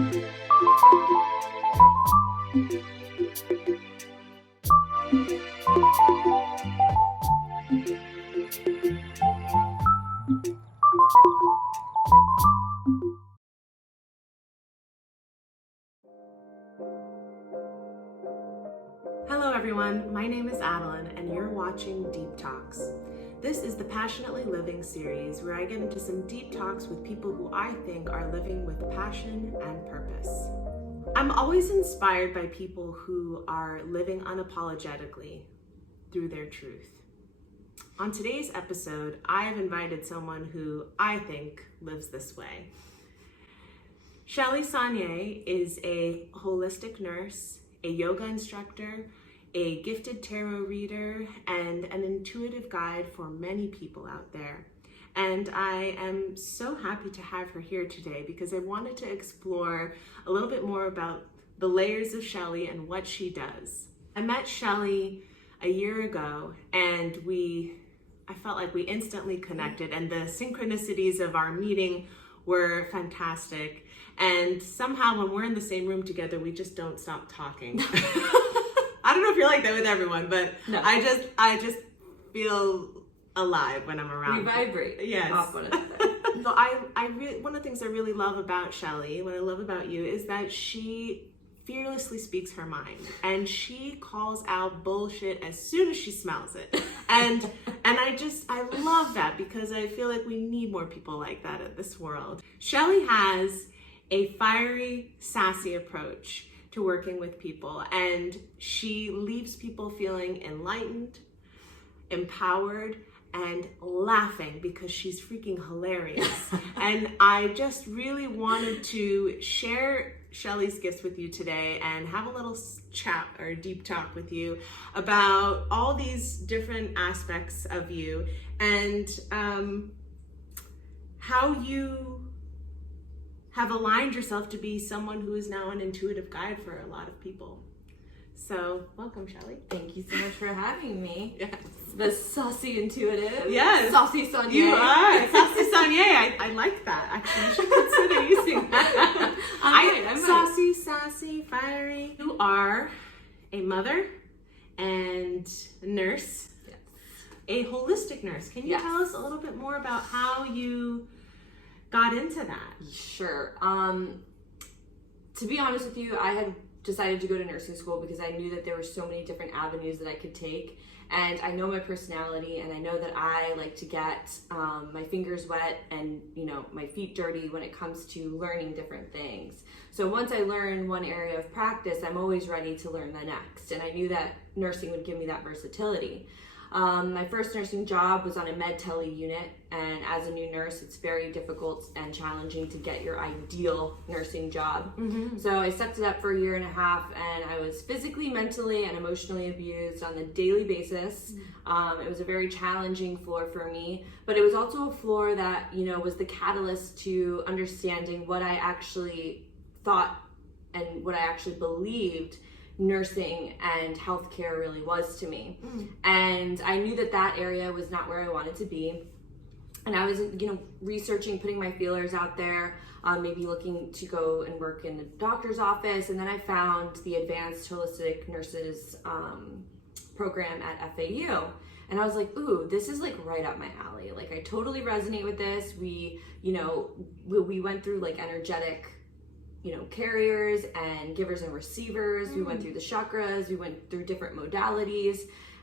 Hello everyone, my name is Adelin and you're watching Deep Talks. This is the Passionately Living series where I get into some deep talks with people who I think are living with passion and purpose. I'm always inspired by people who are living unapologetically through their truth. On today's episode, I have invited someone who I think lives this way. Shelly Saunier is a holistic nurse, a yoga instructor, a gifted tarot reader, and an intuitive guide for many people out there. And I am so happy to have her here today because I wanted to explore a little bit more about the layers of Shelly and what she does. I met Shelly a year ago and I felt like we instantly connected, and the synchronicities of our meeting were fantastic. And somehow when we're in the same room together, we just don't stop talking. I don't know if you're like that with everyone, but no. I just feel alive when I'm around. We vibrate. Yes. Off one another. So one of the things I really love about Shelly, what I love about you, is that she fearlessly speaks her mind, and she calls out bullshit as soon as she smells it. And I love that because I feel like we need more people like that in this world. Shelly has a fiery, sassy approach to working with people, and she leaves people feeling enlightened, empowered, and laughing because she's freaking hilarious. And I just really wanted to share Shelly's gifts with you today and have a little chat or deep talk with you about all these different aspects of you and how you have aligned yourself to be someone who is now an intuitive guide for a lot of people. So, welcome, Shelly. Thank you so much for having me. Yes. The saucy intuitive. Yes. Saucy Saunier. You are. Saucy Saunier. I like that. Actually, you should consider using that. I'm saucy, sassy, fiery. You are a mother and a nurse. Yes. A holistic nurse. Can you tell us a little bit more about how you got into that? Sure. To be honest with you, I had decided to go to nursing school because I knew that there were so many different avenues that I could take. And I know my personality, and I know that I like to get my fingers wet and, my feet dirty when it comes to learning different things. So once I learn one area of practice, I'm always ready to learn the next. And I knew that nursing would give me that versatility. My first nursing job was on a med tele unit, and as a new nurse, it's very difficult and challenging to get your ideal nursing job. Mm-hmm. So I sucked it up for a year and a half, and I was physically, mentally, and emotionally abused on a daily basis. Mm-hmm. It was a very challenging floor for me, but it was also a floor that, was the catalyst to understanding what I actually thought and what I actually believed nursing and healthcare really was to me. And I knew that area was not where I wanted to be. And I was, researching, putting my feelers out there, maybe looking to go and work in the doctor's office. And then I found the Advanced Holistic Nurses program at FAU. And I was like, ooh, this is like right up my alley. Like, I totally resonate with this. We went through like energetic carriers and givers and receivers. We went through the chakras, we went through different modalities,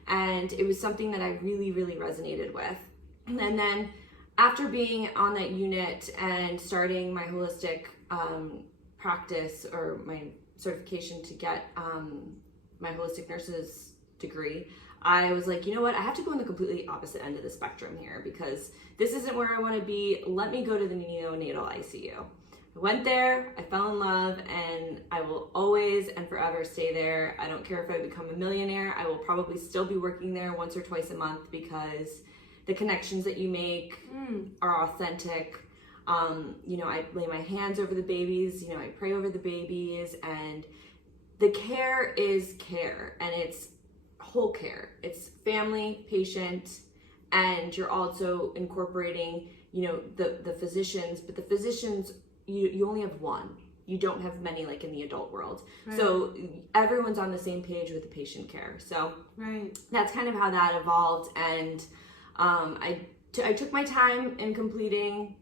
and it was something that I really, really resonated with. And then after being on that unit and starting my holistic practice, or my certification to get my holistic nurses degree, I was like, you know what, I have to go on the completely opposite end of the spectrum here because this isn't where I want to be. Let me go to the neonatal ICU. I went there, I fell in love, and I will always and forever stay there. I don't care if I become a millionaire, I will probably still be working there once or twice a month because the connections that you make are authentic. I lay my hands over the babies, I pray over the babies, and the care is care, and it's whole care. It's family, patient, and you're also incorporating, the physicians, but the physicians, you only have one. you don't have many like in the adult world. Right. So everyone's on the same page with the patient care. So that's kind of how that evolved. And I took my time in completing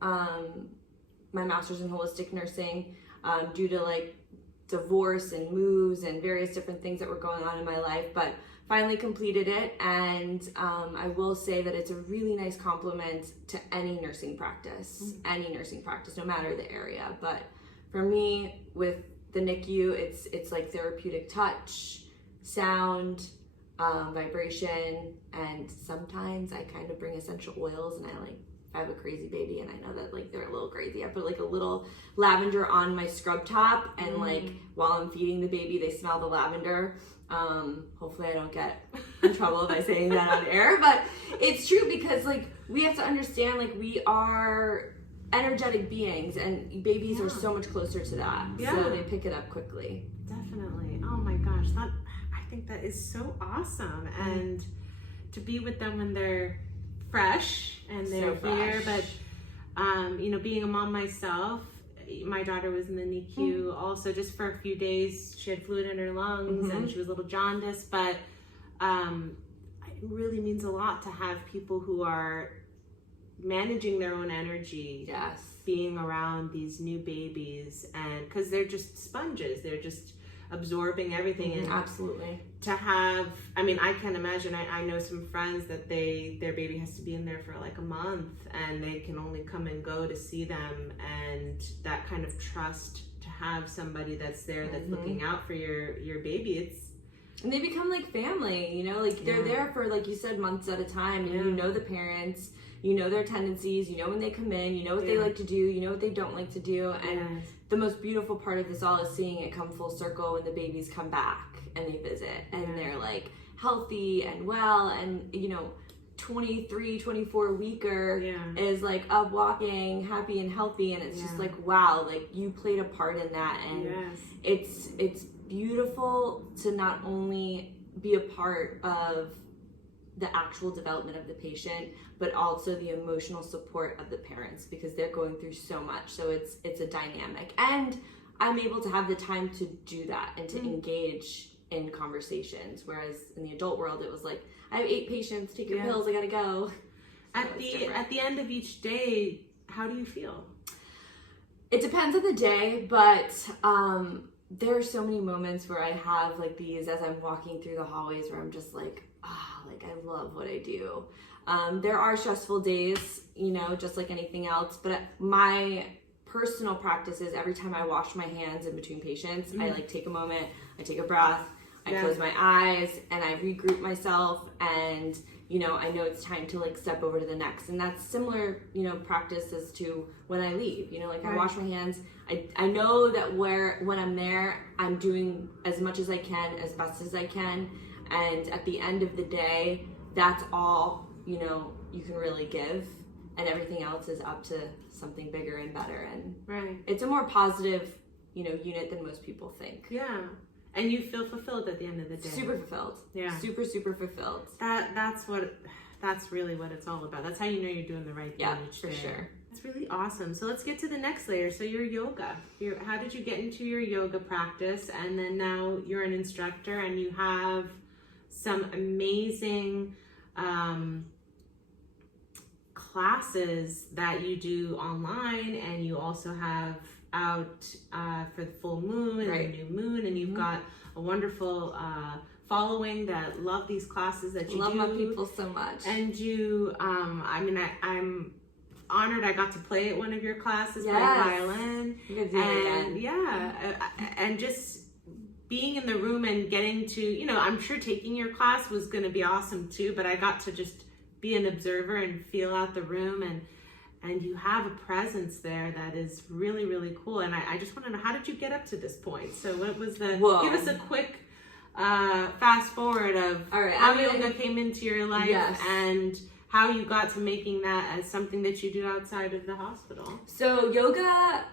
my master's in holistic nursing due to like divorce and moves and various different things that were going on in my life, but finally completed it. And I will say that it's a really nice complement to any nursing practice, no matter the area. But for me, with the NICU, it's like therapeutic touch, sound, vibration, and sometimes I kind of bring essential oils, and I have a crazy baby and I know that like they're a little crazy, I put like a little lavender on my scrub top, and like while I'm feeding the baby they smell the lavender. Hopefully I don't get in trouble by saying that on air, but it's true, because like we have to understand, like we are energetic beings, and babies are so much closer to that, so they pick it up quickly. Definitely. Oh my gosh, I think that is so awesome. And to be with them when they're fresh and they're here. But you know, being a mom myself, my daughter was in the NICU also just for a few days. She had fluid in her lungs and she was a little jaundiced, but it really means a lot to have people who are managing their own energy, being around these new babies, and because they're just sponges, they're just absorbing everything. And absolutely, to have, I mean, I can imagine, I know some friends that their baby has to be in there for like a month, and they can only come and go to see them, and that kind of trust to have somebody that's there, that's looking out for your baby, and they become like family, you know, like they're there for, like you said, months at a time, and you know the parents, you know their tendencies, you know when they come in, you know what they like to do, you know what they don't like to do. And the most beautiful part of this all is seeing it come full circle when the babies come back and they visit, and they're like healthy and well, and you know 23, 24 weeker is like up walking, happy and healthy, and it's just like, wow, like you played a part in that. And it's beautiful to not only be a part of the actual development of the patient, but also the emotional support of the parents, because they're going through so much. So it's a dynamic, and I'm able to have the time to do that and to engage in conversations, whereas in the adult world it was like, I have 8 patients, take your pills, I gotta go. So at the end of each day, how do you feel? It depends on the day, but there are so many moments where I have like these as I'm walking through the hallways where I'm just like, like I love what I do. There are stressful days, you know, just like anything else, but my personal practice is every time I wash my hands in between patients, I like take a moment, I take a breath, I close my eyes, and I regroup myself, and you know, I know it's time to like step over to the next. And that's similar, you know, practice as to when I leave, you know, like I wash my hands. I know that when I'm there, I'm doing as much as I can, as best as I can. And at the end of the day, that's all, you know, you can really give, and everything else is up to something bigger and better. And it's a more positive, you know, unit than most people think. Yeah. And you feel fulfilled at the end of the day. Super fulfilled. Yeah. Super fulfilled. That's really what it's all about. That's how you know you're doing the right thing each day. For sure. That's really awesome. So let's get to the next layer. So your yoga. How did you get into your yoga practice? And then now you're an instructor, and you have some amazing classes that you do online, and you also have out for the full moon and the new moon, and you've got a wonderful following that love these classes that you love do. my people so much. And you, I'm honored I got to play at one of your classes, play violin. You can do it again. And just being in the room and getting to, you know, I'm sure taking your class was going to be awesome too, but I got to just be an observer and feel out the room, and you have a presence there that is really, really cool. And I just want to know, how did you get up to this point? So what was give us a quick fast forward of how yoga came into your life and how you got to making that as something that you do outside of the hospital. So yoga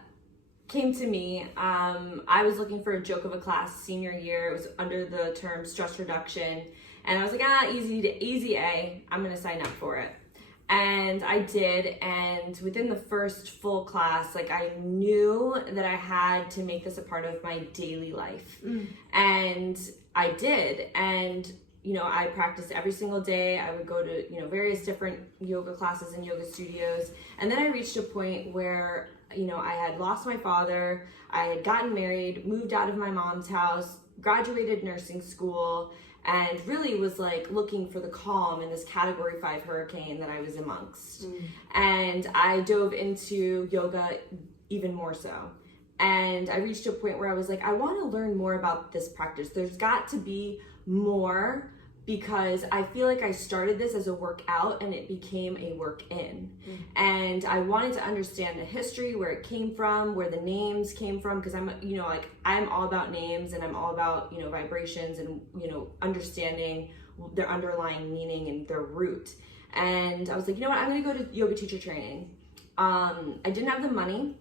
came to me. I was looking for a joke of a class senior year. It was under the term stress reduction. And I was like, easy A, I'm going to sign up for it. And I did, and within the first full class, like I knew that I had to make this a part of my daily life. And I did, and you know, I practiced every single day. I would go to, you know, various different yoga classes and yoga studios. And then I reached a point where, you know, I had lost my father, I had gotten married, moved out of my mom's house, graduated nursing school, and really was like looking for the calm in this category 5 hurricane that I was amongst. And I dove into yoga even more so. And I reached a point where I was like, I want to learn more about this practice. There's got to be more, because I feel like I started this as a workout and it became a work in. And I wanted to understand the history, where it came from, where the names came from, because I'm, you know, like I'm all about names, and I'm all about, you know, vibrations and, you know, understanding their underlying meaning and their root. And I was like, you know what, I'm going to go to yoga teacher training. I didn't have the money,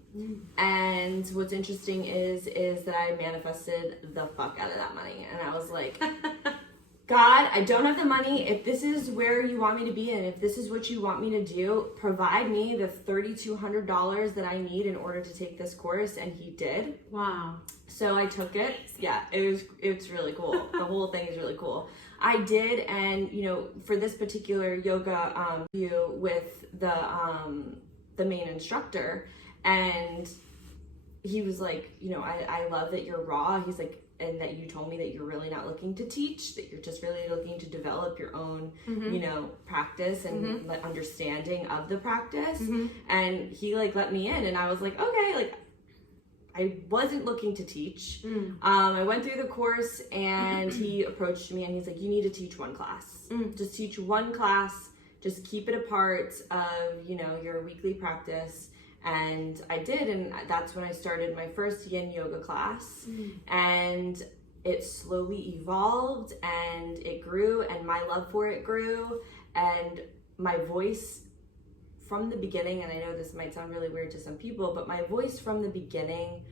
and what's interesting is that I manifested the fuck out of that money, and I was like, God, I don't have the money. If this is where you want me to be, and if this is what you want me to do, provide me the $3,200 that I need in order to take this course. And he did. Wow. So I took it. Yeah, it's really cool. The whole thing is really cool. I did, and you know, for this particular yoga view with the main instructor, and he was like, you know, I love that you're raw. He's like, and that you told me that you're really not looking to teach, that you're just really looking to develop your own, you know, practice and understanding of the practice. And he like let me in, and I was like, okay, like I wasn't looking to teach. I went through the course, and he approached me and he's like, you need to teach one class. Just teach one class, just keep it a part of, you know, your weekly practice. And I did, and that's when I started my first yin yoga class. And it slowly evolved, and it grew, and my love for it grew, and my voice from the beginning, and I know this might sound really weird to some people, but my voice from the beginning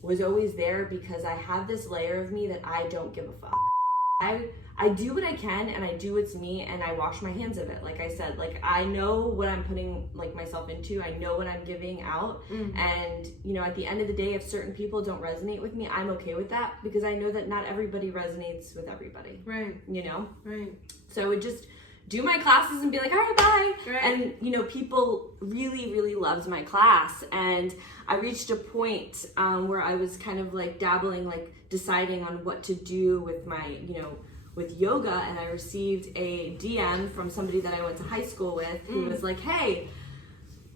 was always there, because I have this layer of me that I don't give a fuck. I do what I can, and I do what's me, and I wash my hands of it. Like I said, like I know what I'm putting like myself into. I know what I'm giving out. And you know, at the end of the day, if certain people don't resonate with me, I'm okay with that, because I know that not everybody resonates with everybody. Right. You know? Right. So I would just do my classes and be like, all right, bye. Right. And you know, people really, really loved my class. And I reached a point where I was kind of like dabbling, like deciding on what to do with my, you know, with yoga. And I received a DM from somebody that I went to high school with, who was like, hey,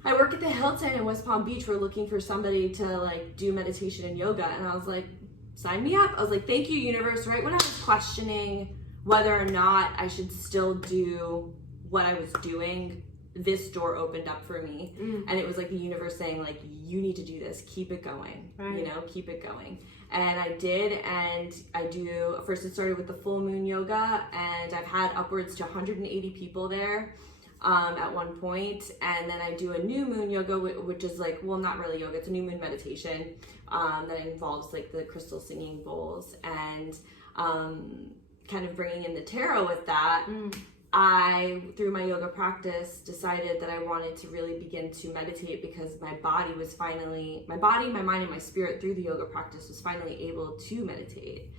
I work at the Hilton in West Palm Beach. We're looking for somebody to like do meditation and yoga. And I was like, sign me up. I was like, thank you, universe. Right when I was questioning whether or not I should still do what I was doing, this door opened up for me. And it was like the universe saying, like, you need to do this, keep it going. Right. You know, keep it going. And I did, and I do, first it started with the full moon yoga, and I've had upwards to 180 people there at one point. And then I do a new moon yoga, which is like, well, not really yoga, it's a new moon meditation that involves like the crystal singing bowls, and kind of bringing in the tarot with that. I, through my yoga practice, decided that I wanted to really begin to meditate, because my body, my mind, and my spirit through the yoga practice was finally able to meditate.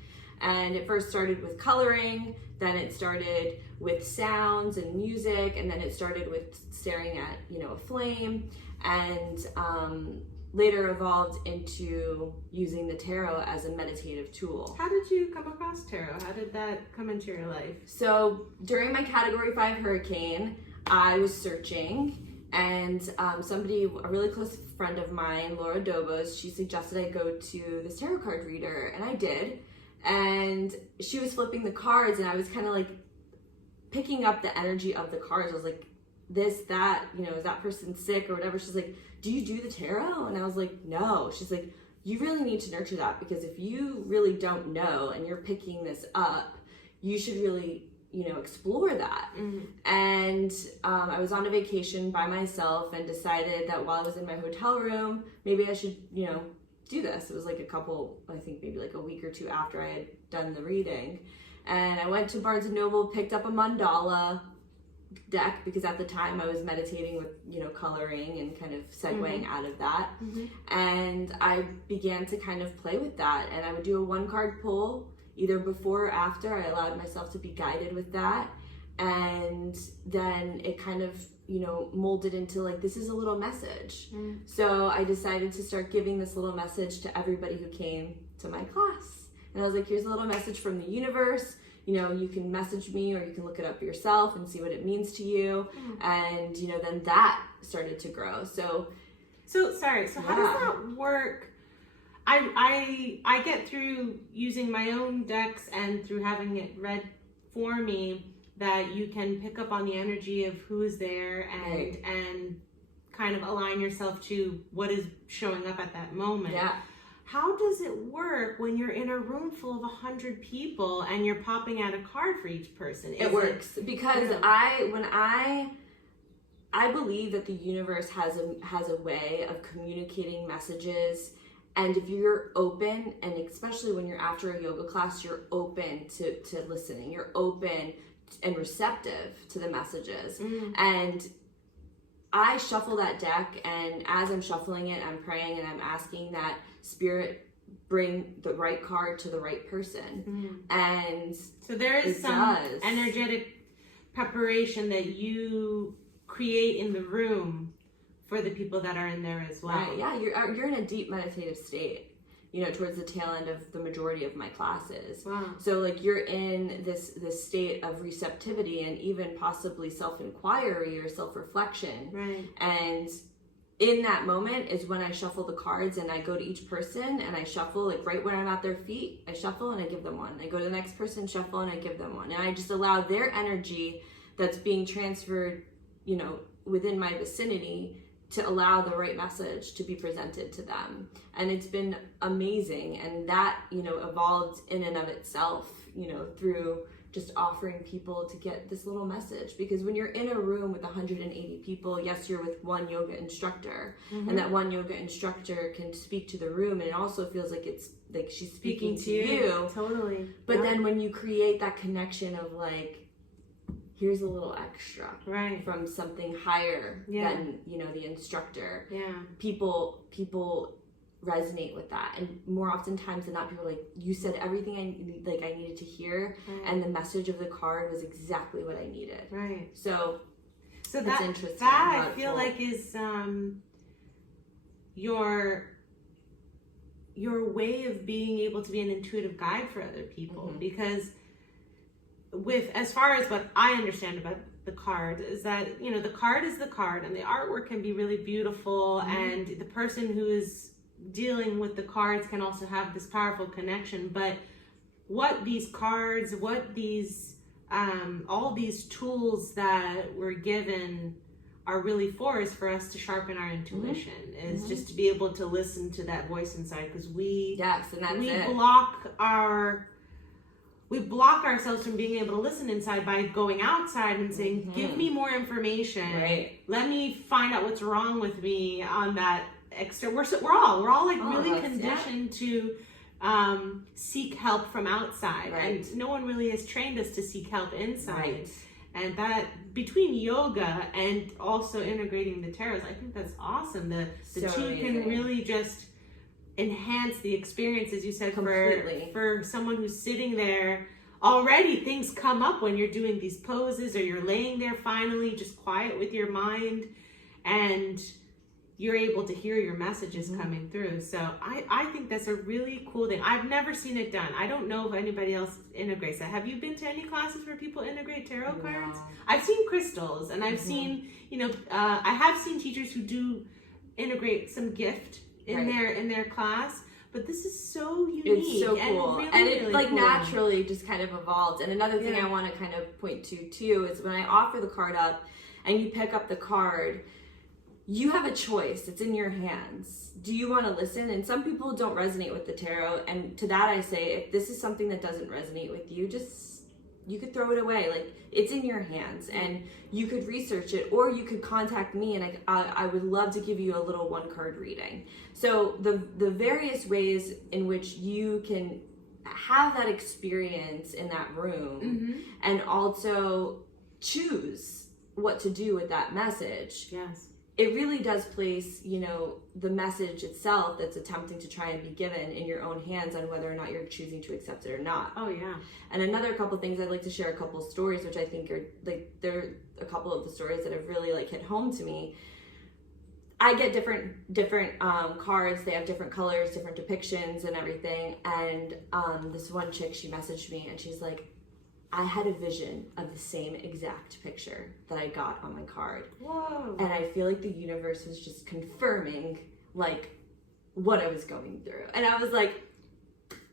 And it first started with coloring, then it started with sounds and music, and then it started with staring at, you know, a flame, and later evolved into using the tarot as a meditative tool. How did you come across tarot? How did that come into your life? So during my category 5 hurricane, I was searching, and somebody, a really close friend of mine, Laura Dobos, she suggested I go to this tarot card reader, and I did. And she was flipping the cards, and I was kind of like picking up the energy of the cards. I was like, this, that, you know, is that person sick or whatever? She's like, do you do the tarot? And I was like, no. She's like, you really need to nurture that, because if you really don't know and you're picking this up, you should really, you know, explore that. And I was on a vacation by myself and decided that while I was in my hotel room, maybe I should, you know, do this. It was like I think maybe like a week or two after I had done the reading. And I went to Barnes & Noble, picked up a mandala, deck because at the time I was meditating with, you know, coloring and kind of segueing out of that. And I began to kind of play with that, and I would do a 1-card pull either before or after. I allowed myself to be guided with that, and then it kind of, you know, molded into like, this is a little message. So I decided to start giving this little message to everybody who came to my class, and I was like, here's a little message from the universe. You know, you can message me or you can look it up yourself and see what it means to you. And, you know, then that started to grow. So sorry. So how does that work? I get through using my own decks and through having it read for me that you can pick up on the energy of who is there and kind of align yourself to what is showing up at that moment. Yeah. How does it work when you're in a room full of 100 people and you're popping out a card for each person? It works because I believe that the universe has a way of communicating messages, and if you're open, and especially when you're after a yoga class, you're open to listening, you're open and receptive to the messages. And I shuffle that deck, and as I'm shuffling it, I'm praying and I'm asking that Spirit bring the right card to the right person. And so there is some energetic preparation that you create in the room for the people that are in there as well. Right, yeah, you're in a deep meditative state, you know, towards the tail end of the majority of my classes. Wow. So like you're in this state of receptivity and even possibly self-inquiry or self-reflection. Right. And in that moment is when I shuffle the cards, and I go to each person and I shuffle, like right when I'm at their feet, I shuffle and I give them one. I go to the next person, shuffle, and I give them one. And I just allow their energy that's being transferred, you know, within my vicinity to allow the right message to be presented to them. And it's been amazing. And that, you know, evolved in and of itself, you know, through just offering people to get this little message. Because when you're in a room with 180 people, yes, you're with one yoga instructor, and that one yoga instructor can speak to the room, and it also feels like it's like she's speaking to you. Totally. But then when you create that connection of like, here's a little extra from something higher than, you know, the instructor. People resonate with that, and more oftentimes than not, people are like, you said everything I needed to hear, and the message of the card was exactly what I needed. So that's interesting. That I feel like is your way of being able to be an intuitive guide for other people, because with, as far as what I understand about the card, is that, you know, the card is the card, and the artwork can be really beautiful, and the person who is dealing with the cards can also have this powerful connection. But what these cards, what these all these tools that we're given are really for is for us to sharpen our intuition, is just to be able to listen to that voice inside, because we block ourselves from being able to listen inside by going outside and saying, give me more information. Let me find out what's wrong with me on that extra. We're all like really conditioned to seek help from outside, and no one really has trained us to seek help inside. And that, between yoga and also integrating the tarot, I think that's awesome. The two can really just enhance the experience, as you said, for someone who's sitting there. Already things come up when you're doing these poses, or you're laying there finally just quiet with your mind, and you're able to hear your messages coming through. So I think that's a really cool thing. I've never seen it done. I don't know if anybody else integrates that. Have you been to any classes where people integrate tarot cards? I've seen crystals, and I've seen, you know, I have seen teachers who do integrate some gift in their class. But this is so unique. It's so cool. Really, and it really like cool. naturally just kind of evolved. And another thing I want to kind of point to too is when I offer the card up and you pick up the card, you have a choice. It's in your hands. Do you want to listen? And some people don't resonate with the tarot. And to that I say, if this is something that doesn't resonate with you, you could throw it away. Like, it's in your hands, and you could research it, or you could contact me, and I would love to give you a little 1-card reading. So the various ways in which you can have that experience in that room, and also choose what to do with that message. Yes. It really does place, you know, the message itself that's attempting to try and be given in your own hands on whether or not you're choosing to accept it or not. Oh, yeah. And another couple things, I'd like to share a couple stories, which I think are, like, they're a couple of the stories that have really, like, hit home to me. I get different cards. They have different colors, different depictions and everything. And this one chick, she messaged me and she's like, I had a vision of the same exact picture that I got on my card. Whoa. And I feel like the universe was just confirming, like, what I was going through. And I was like,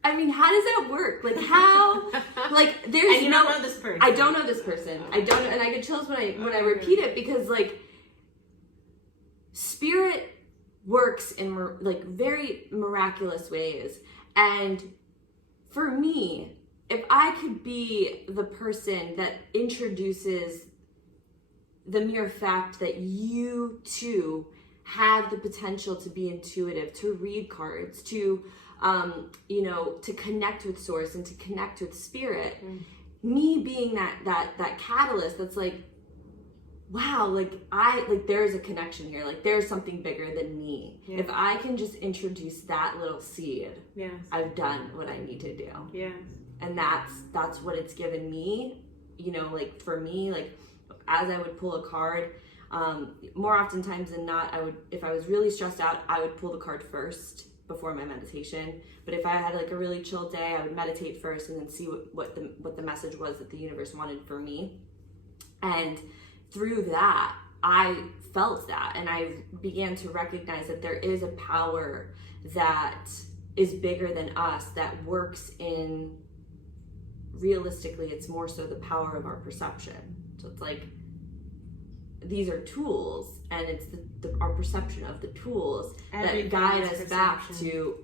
I mean, how does that work? Like, how? Like, there's and you don't know this person. I don't know this person. I don't, and I get chills when I repeat it, because, like, spirit works in, like, very miraculous ways. And for me, if I could be the person that introduces the mere fact that you too have the potential to be intuitive, to read cards, to, you know, to connect with source and to connect with spirit, me being that catalyst that's like, wow, like there's a connection here, like there's something bigger than me. Yeah. If I can just introduce that little seed, yes, I've done what I need to do. Yes. And that's what it's given me, you know, like for me, like as I would pull a card, more oftentimes than not, if I was really stressed out, I would pull the card first before my meditation. But if I had like a really chill day, I would meditate first and then see what the message was that the universe wanted for me. And through that, I felt that, and I began to recognize that there is a power that is bigger than us, that works in, realistically, it's more so the power of our perception. So it's like, these are tools, and it's our perception of the tools that guide us back to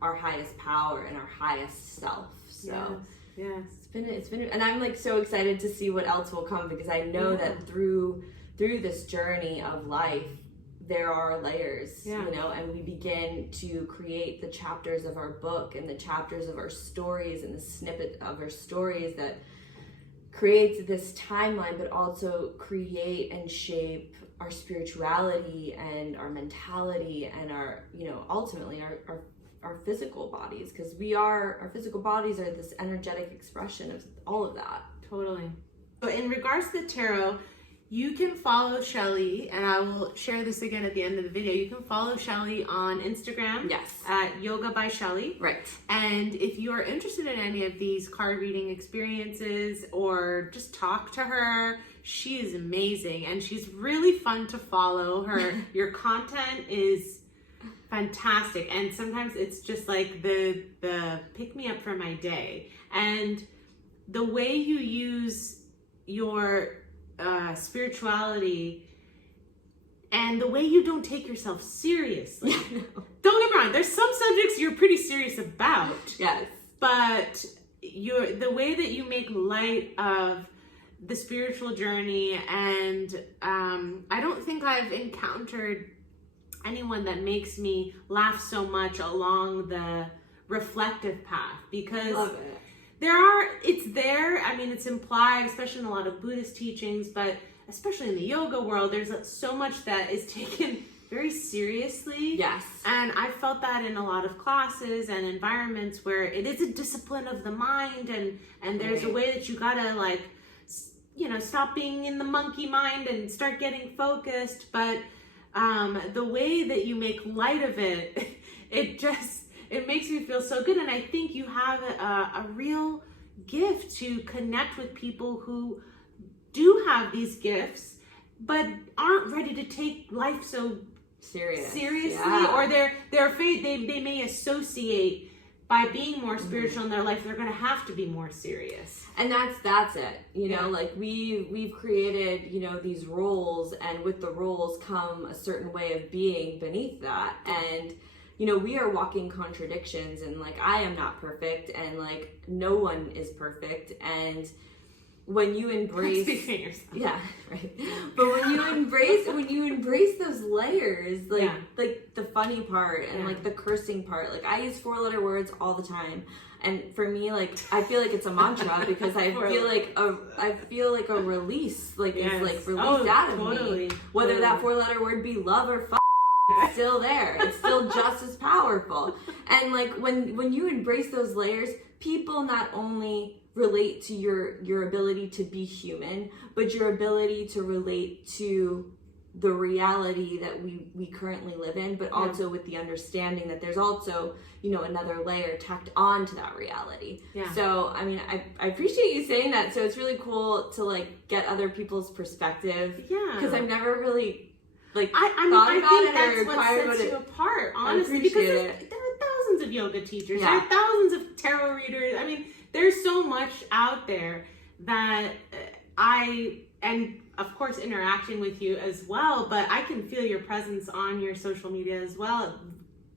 our highest power and our highest self. So yes. It's been, and I'm like so excited to see what else will come, because I know that through this journey of life, there are layers, you know, and we begin to create the chapters of our book and the chapters of our stories and the snippet of our stories that creates this timeline, but also create and shape our spirituality and our mentality and our, you know, ultimately our physical bodies, because our physical bodies are this energetic expression of all of that. Totally. So in regards to the tarot, you can follow Shelly, and I will share this again at the end of the video. You can follow Shelly on Instagram. Yes. At Yoga by Shelly. Right. And if you are interested in any of these card reading experiences, or just talk to her, she is amazing and she's really fun to follow. Your content is fantastic, and sometimes it's just like the pick me up for my day. And the way you use your spirituality, and the way you don't take yourself seriously. Don't get me wrong, there's some subjects you're pretty serious about. Yes. But the way that you make light of the spiritual journey, and I don't think I've encountered anyone that makes me laugh so much along the reflective path, because love it. It's there, I mean, it's implied, especially in a lot of Buddhist teachings, but especially in the yoga world, there's so much that is taken very seriously. Yes. And I felt that in a lot of classes and environments where it is a discipline of the mind, and there's a way that you gotta, like, you know, stop being in the monkey mind and start getting focused. But the way that you make light of it, it makes me feel so good. And I think you have a real gift to connect with people who do have these gifts, but aren't ready to take life so seriously, or they're afraid they may associate by being more spiritual in their life, they're going to have to be more serious. And that's it. You know, like we've created, you know, these roles, and with the roles come a certain way of being beneath that. And you know, we are walking contradictions, and like I am not perfect, and like no one is perfect, and when you embrace, Speaking yourself. yeah, right. But when you embrace those layers, like the funny part and like the cursing part, like I use 4-letter words all the time. And for me, like, I feel like it's a mantra because I feel like a release, like it's like released out of me. Whether that 4-letter word be love or it's still there. It's still just as powerful. And like when you embrace those layers, people not only relate to your ability to be human, but your ability to relate to the reality that we currently live in, but also with the understanding that there's also, you know, another layer tacked on to that reality. Yeah. So, I mean, I appreciate you saying that. So it's really cool to like get other people's perspective. Yeah. Because I've never really like thought about it or inquired about it. Sets you apart, honestly, because there are thousands of yoga teachers. Yeah. There are thousands of tarot readers. I mean, there's so much out there that and of course interacting with you as well, but I can feel your presence on your social media as well.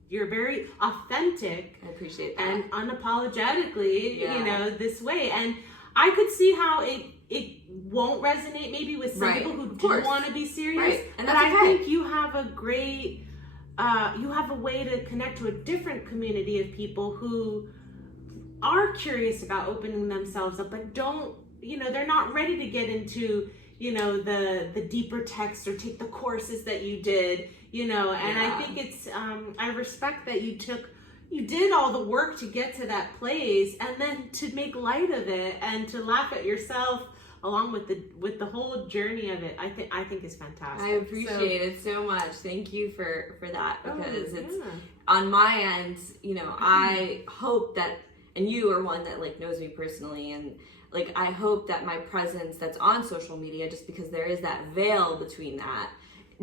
You're very authentic. I appreciate that. And unapologetically, you know, this way. And I could see how it won't resonate maybe with some people who do want to be serious. Right. And but I think you have a great, you have a way to connect to a different community of people who are curious about opening themselves up, but don't, you know, they're not ready to get into, you know, the deeper text or take the courses that you did, you know, and I think it's, I respect that you did all the work to get to that place and then to make light of it and to laugh at yourself along with the whole journey of it. I think is fantastic. I appreciate it so much. Thank you for that, because it's on my end, you know, I hope that, and you are one that like knows me personally, and like I hope that my presence that's on social media, just because there is that veil between that,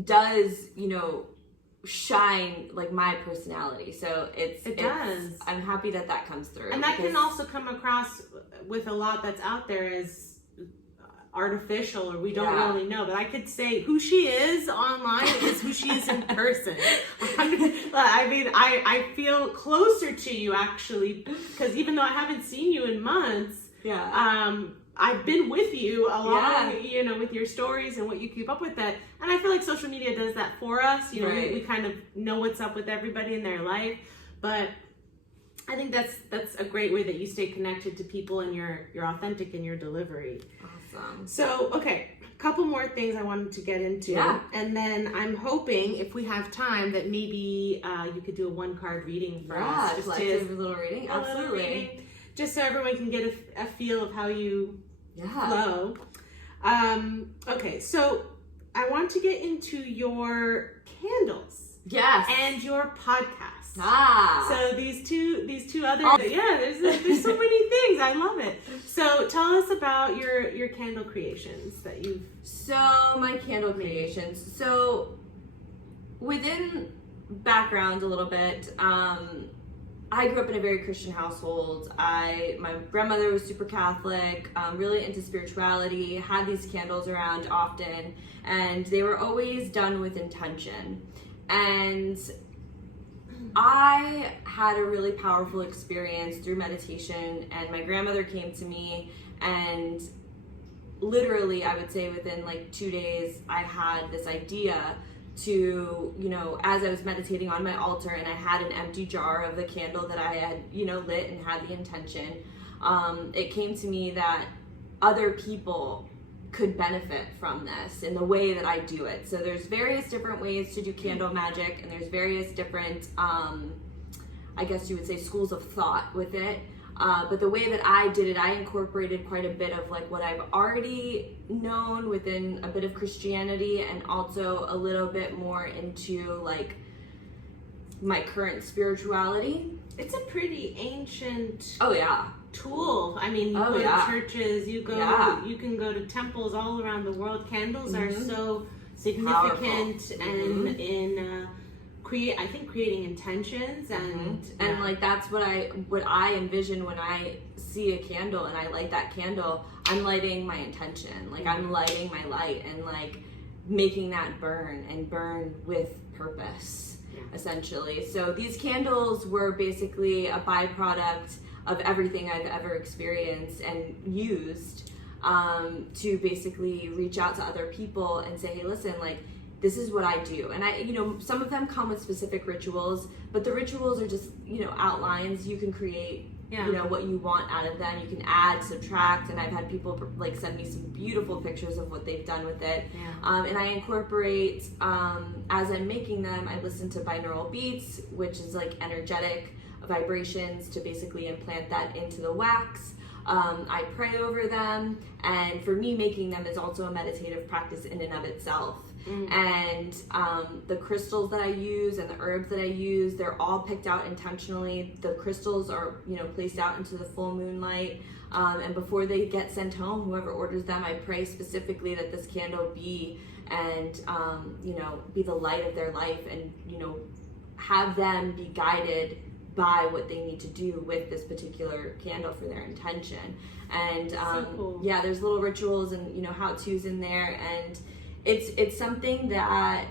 does, you know, shine like my personality. So it does. I'm happy that comes through. And that can also come across with a lot that's out there as artificial, or we don't really know, but I could say who she is online is who she is in person. I mean, I feel closer to you actually, because even though I haven't seen you in months, I've been with you along, you know, with your stories and what you keep up with that. And I feel like social media does that for us. You know, we kind of know what's up with everybody in their life, but I think that's a great way that you stay connected to people and you're authentic in your delivery. Awesome. So, okay, a couple more things I wanted to get into. Yeah. And then I'm hoping, if we have time, that maybe you could do a 1-card reading for us. Just a little reading. Absolutely. Just so everyone can get a feel of how you flow. Okay, so I want to get into your candles. Yes. And your podcast. So these two other there's so many things. I love it. So tell us about your candle creations that you've my candle creations. So within background a little bit, I grew up in a very Christian household. My grandmother was super Catholic, really into spirituality, had these candles around often, and they were always done with intention. And I had a really powerful experience through meditation, and my grandmother came to me, and literally I would say within like 2 days I had this idea to, you know, as I was meditating on my altar and I had an empty jar of the candle that I had, you know, lit and had the intention, it came to me that other people could benefit from this in the way that I do it. So there's various different ways to do candle magic, and there's various different, I guess you would say, schools of thought with it. But the way that I did it, I incorporated quite a bit of like what I've already known within a bit of Christianity, and also a little bit more into like my current spirituality. It's a pretty ancient tool. I mean, you go to churches, you can go to temples all around the world. Candles are so significant and in creating intentions and like that's what I envision when I see a candle and I light that candle. I'm lighting my intention, like I'm lighting my light and like making that burn with purpose, essentially. So these candles were basically a byproduct of everything I've ever experienced and used to basically reach out to other people and say, hey, listen, like, this is what I do. And some of them come with specific rituals, but the rituals are just, outlines. You can create, what you want out of them. You can add, subtract, and I've had people like send me some beautiful pictures of what they've done with it. And I incorporate, as I'm making them, I listen to binaural beats, which is like energetic vibrations to basically implant that into the wax. I pray over them, and for me, making them is also a meditative practice in and of itself. And the crystals that I use and the herbs that I use, they're all picked out intentionally. The crystals are, placed out into the full moonlight. And before they get sent home, whoever orders them, I pray specifically that this candle be the light of their life, and, have them be guided by what they need to do with this particular candle for their intention. And so cool. There's little rituals and how-tos in there, and it's something that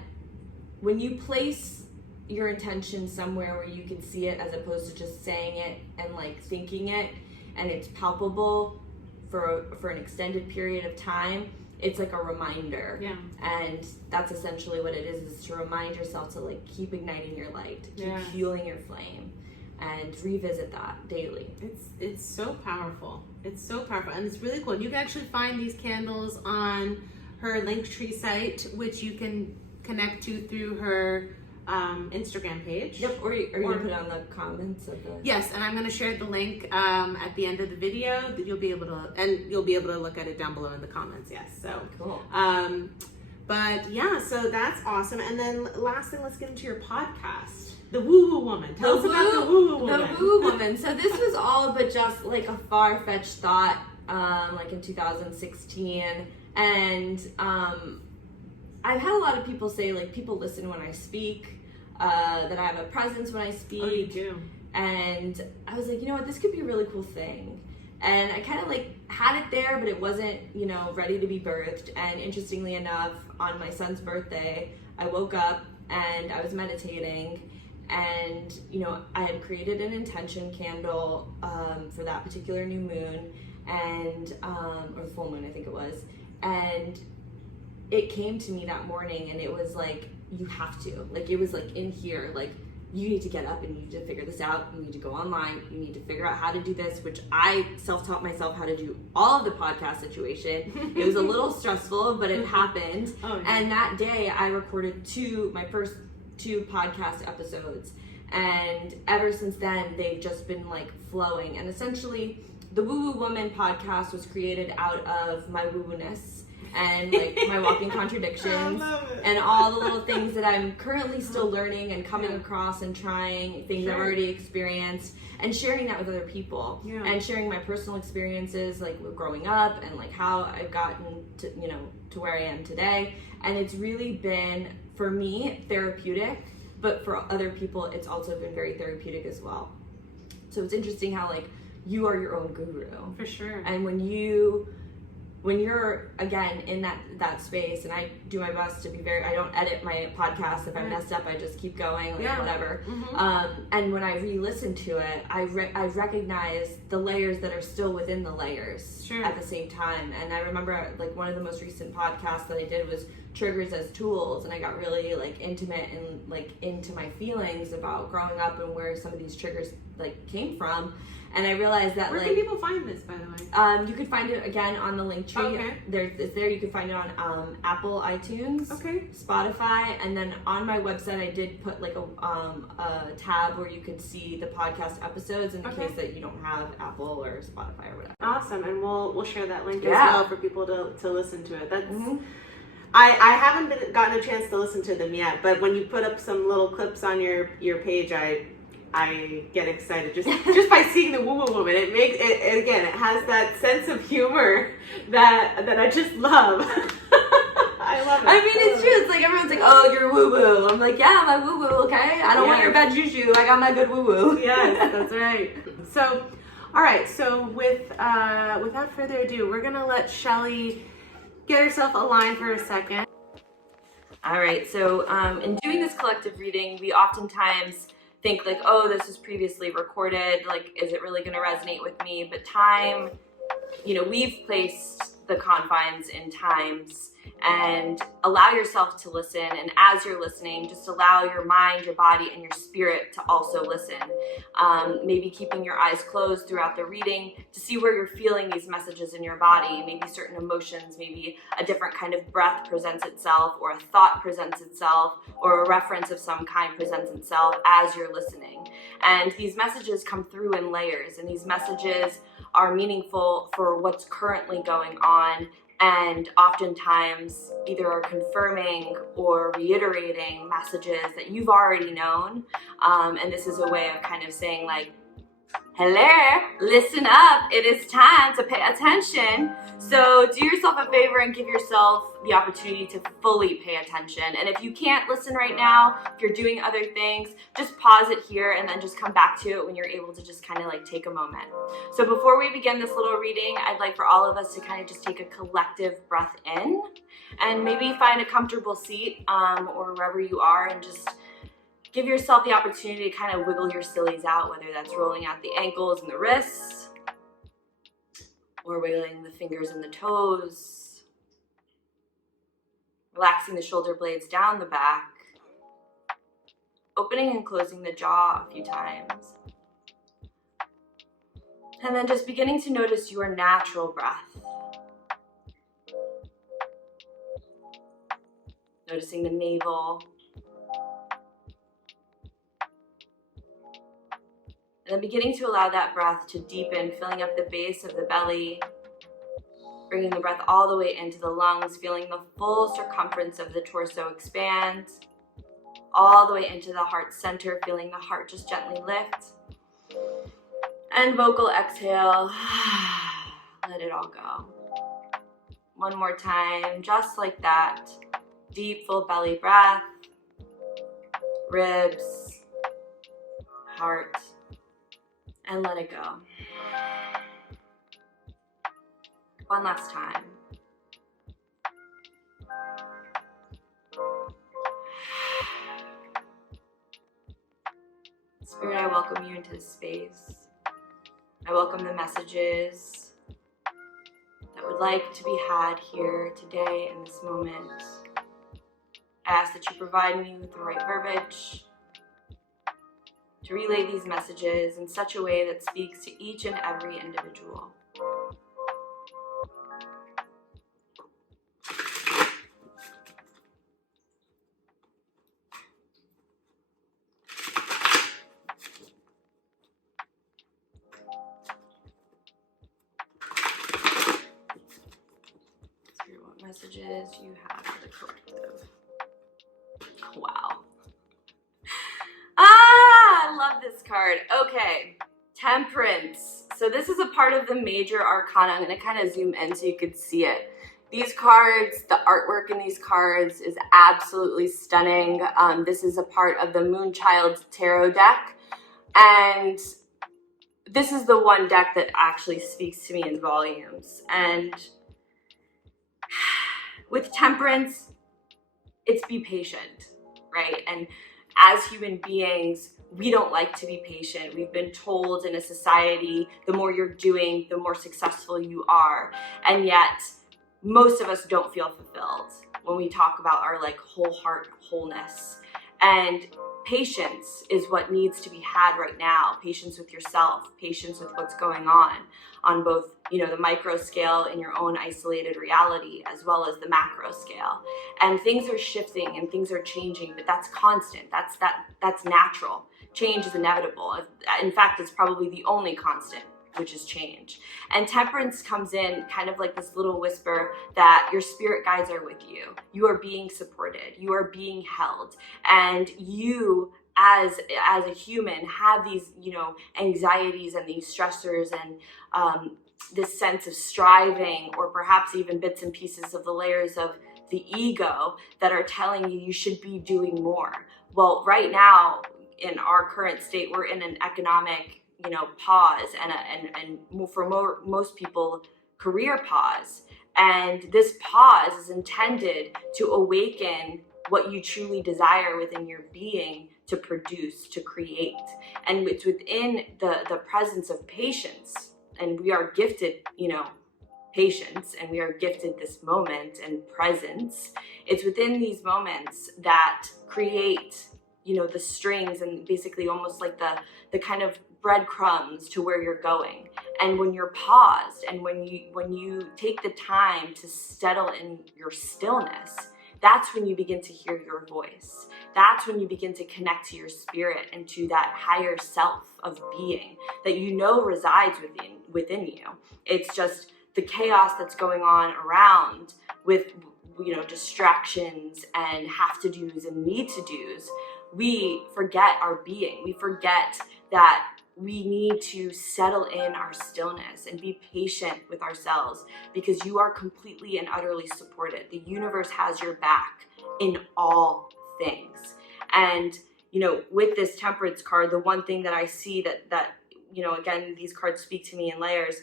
when you place your intention somewhere where you can see it, as opposed to just saying it and like thinking it, and it's palpable for an extended period of time, it's like a reminder. And that's essentially what it is to remind yourself to like keep igniting your light, keep fueling your flame, and revisit that daily. It's so powerful. It's so powerful, and it's really cool. You can actually find these candles on her Linktree site, which you can connect to through her Instagram page. Yep, or you can put it on the comments of the... Yes, and I'm going to share the link at the end of the video that you'll be able to look at it down below in the comments. Yes, so cool. But yeah, so that's awesome. And then last thing, let's get into your podcast, The Woo Woo Woman. Tell us about The Woo Woo Woman. The Woo Woo Woman. So this was all but just like a far-fetched thought, like in 2016. And I've had a lot of people say, like, people listen when I speak, that I have a presence when I speak. Oh, you do. And I was like, this could be a really cool thing. And I kind of like had it there, but it wasn't, ready to be birthed. And interestingly enough, on my son's birthday, I woke up and I was meditating, and, I had created an intention candle for that particular new moon, and, or full moon, I think it was. And it came to me that morning, and it was like, you have to, like, it was like in here, like, you need to get up and you need to figure this out. You need to go online. You need to figure out how to do this, which I self-taught myself how to do all of the podcast situation. It was a little stressful, but it happened. Oh, yeah. And that day I recorded my first two podcast episodes. And ever since then, they've just been like flowing. And essentially, the Woo Woo Woman podcast was created out of my woo-woo-ness and like my walking contradictions and all the little things that I'm currently still learning and coming across and trying, things I've already experienced, and sharing that with other people, and sharing my personal experiences, like with growing up and like how I've gotten to, to where I am today. And it's really been, for me, therapeutic, but for other people, it's also been very therapeutic as well. So it's interesting how like you are your own guru. For sure. And when you're again in that space, and I do my best to be I don't edit my podcast. If I messed up, I just keep going, like whatever. And when I re-listen to it, I recognize the layers that are still within the layers at the same time. And I remember like one of the most recent podcasts that I did was triggers as tools, and I got really like intimate and like into my feelings about growing up and where some of these triggers like came from. And I realized that where can people find this, by the way? You can find it again on the Linktree. Okay. It's there. You can find it on Apple iTunes, Spotify, and then on my website I did put like a tab where you could see the podcast episodes in the case that you don't have Apple or Spotify or whatever. Awesome, and we'll share that link as well for people to listen to it. That's I haven't gotten a chance to listen to them yet, but when you put up some little clips on your page, I get excited just by seeing the Woo Woo Woman. It makes it again. It has that sense of humor that I just love. I love it. I mean, it's true. It's like everyone's like, "Oh, you're woo woo." I'm like, "Yeah, my woo woo. Okay, I don't want your bad juju. I got my good woo woo." Yes, that's right. So, all right. So without further ado, we're gonna let Shelly get herself aligned for a second. All right. So in doing this collective reading, we oftentimes think like, oh, this was previously recorded, like, is it really going to resonate with me? But time, we've placed the confines in times and allow yourself to listen. And as you're listening, just allow your mind, your body, and your spirit to also listen. Maybe keeping your eyes closed throughout the reading to see where you're feeling these messages in your body. Maybe certain emotions, maybe a different kind of breath presents itself, or a thought presents itself, or a reference of some kind presents itself as you're listening. And these messages come through in layers, and these messages are meaningful for what's currently going on, and oftentimes either are confirming or reiterating messages that you've already known. And this is a way of kind of saying like, hello, listen up, it is time to pay attention. So do yourself a favor and give yourself the opportunity to fully pay attention. And if you can't listen right now, if you're doing other things, just pause it here and then just come back to it when you're able to just kind of like take a moment. So before we begin this little reading, I'd like for all of us to kind of just take a collective breath in and maybe find a comfortable seat or wherever you are, and just give yourself the opportunity to kind of wiggle your sillies out, whether that's rolling out the ankles and the wrists, or wiggling the fingers and the toes, relaxing the shoulder blades down the back, opening and closing the jaw a few times, and then just beginning to notice your natural breath. Noticing the navel, and then beginning to allow that breath to deepen, filling up the base of the belly, bringing the breath all the way into the lungs, feeling the full circumference of the torso expand, all the way into the heart center, feeling the heart just gently lift. And vocal exhale, let it all go. One more time, just like that. Deep, full belly breath, ribs, heart, and let it go. One last time. Spirit, I welcome you into this space. I welcome the messages that would like to be had here today in this moment. I ask that you provide me with the right verbiage to relay these messages in such a way that speaks to each and every individual. Let's hear what messages you have for the collective. Wow. I love this card. Okay, Temperance. So this is a part of the major arcana. I'm going to kind of zoom in so you could see it. These cards, the artwork in these cards is absolutely stunning. This is a part of the Moonchild Tarot deck. And this is the one deck that actually speaks to me in volumes. And with Temperance, it's be patient, right? And as human beings, we don't like to be patient. We've been told in a society, the more you're doing, the more successful you are. And yet, most of us don't feel fulfilled when we talk about our like whole heart wholeness. And patience is what needs to be had right now. Patience with yourself, patience with what's going on both, the micro scale in your own isolated reality, as well as the macro scale. And things are shifting and things are changing, but that's constant. That's natural. Change is inevitable. In fact, it's probably the only constant, which is change. And Temperance comes in kind of like this little whisper that your spirit guides are with you. You are being supported. You are being held. And you, as a human, have these, anxieties and these stressors and this sense of striving, or perhaps even bits and pieces of the layers of the ego that are telling you should be doing more. Well, right now, in our current state, we're in an economic, pause and for most people, career pause. And this pause is intended to awaken what you truly desire within your being to produce, to create. And it's within the presence of patience. And we are gifted, patience, and we are gifted this moment and presence. It's within these moments that create, you know, the strings and basically almost like the kind of breadcrumbs to where you're going. And when you're paused and when you take the time to settle in your stillness, that's when you begin to hear your voice. That's when you begin to connect to your spirit and to that higher self of being that you know resides within you. It's just the chaos that's going on around with, you know, distractions and have to do's and need to do's. We forget our being. We forget that we need to settle in our stillness and be patient with ourselves, because you are completely and utterly supported. The universe has your back in all things. And, you know, with this Temperance card, the one thing that I see that you know, again, these cards speak to me in layers,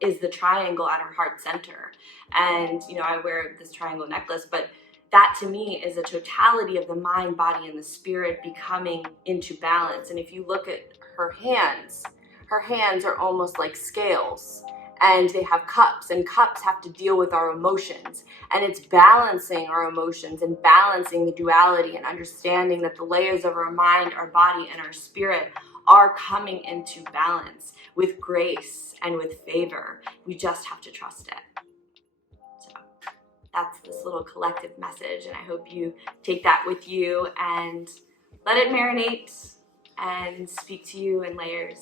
is the triangle at our heart center. And, you know, I wear this triangle necklace, but that to me is a totality of the mind, body, and the spirit becoming into balance. And if you look at her hands are almost like scales, and they have cups, and cups have to deal with our emotions. And it's balancing our emotions and balancing the duality and understanding that the layers of our mind, our body, and our spirit are coming into balance with grace and with favor. We just have to trust it. That's this little collective message, and I hope you take that with you and let it marinate and speak to you in layers.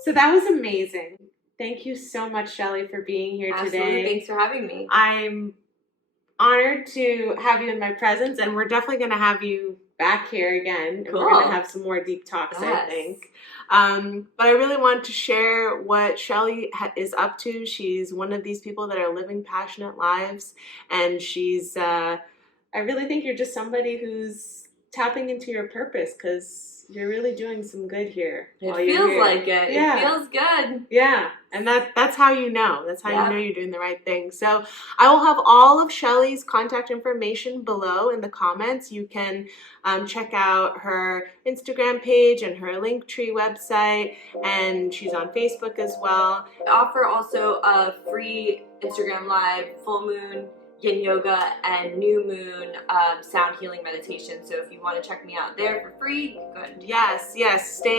So that was amazing. Thank you so much, Shelly, for being here Absolutely. today. Thanks for having me. I'm honored to have you in my presence, and we're definitely going to have you back here again. Cool. And we're going to have some more deep talks, Yes. I think. But I really want to share what Shelly is up to. She's one of these people that are living passionate lives, and she's, I really think you're just somebody who's tapping into your purpose, because you're really doing some good here. It feels like it. Yeah. It feels good. Yeah, and that's how you know. That's how Yeah. you know you're doing the right thing. So I will have all of Shelly's contact information below in the comments. You can check out her Instagram page and her Linktree website, and she's on Facebook as well. I offer also a free Instagram live, full moon yin yoga and new moon sound healing meditation. So if you want to check me out there for free, good. Yes.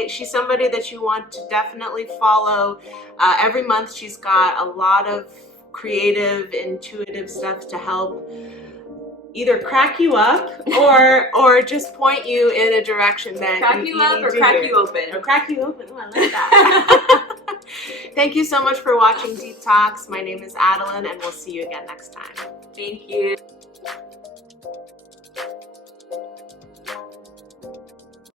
She's somebody that you want to definitely follow. Every month she's got a lot of creative, intuitive stuff to help either crack you up or just point you in a direction that crack you up or crack you open. Or crack you open. Oh, I like that. Thank you so much for watching Deep Talks. My name is Adelin, and we'll see you again next time. Thank you.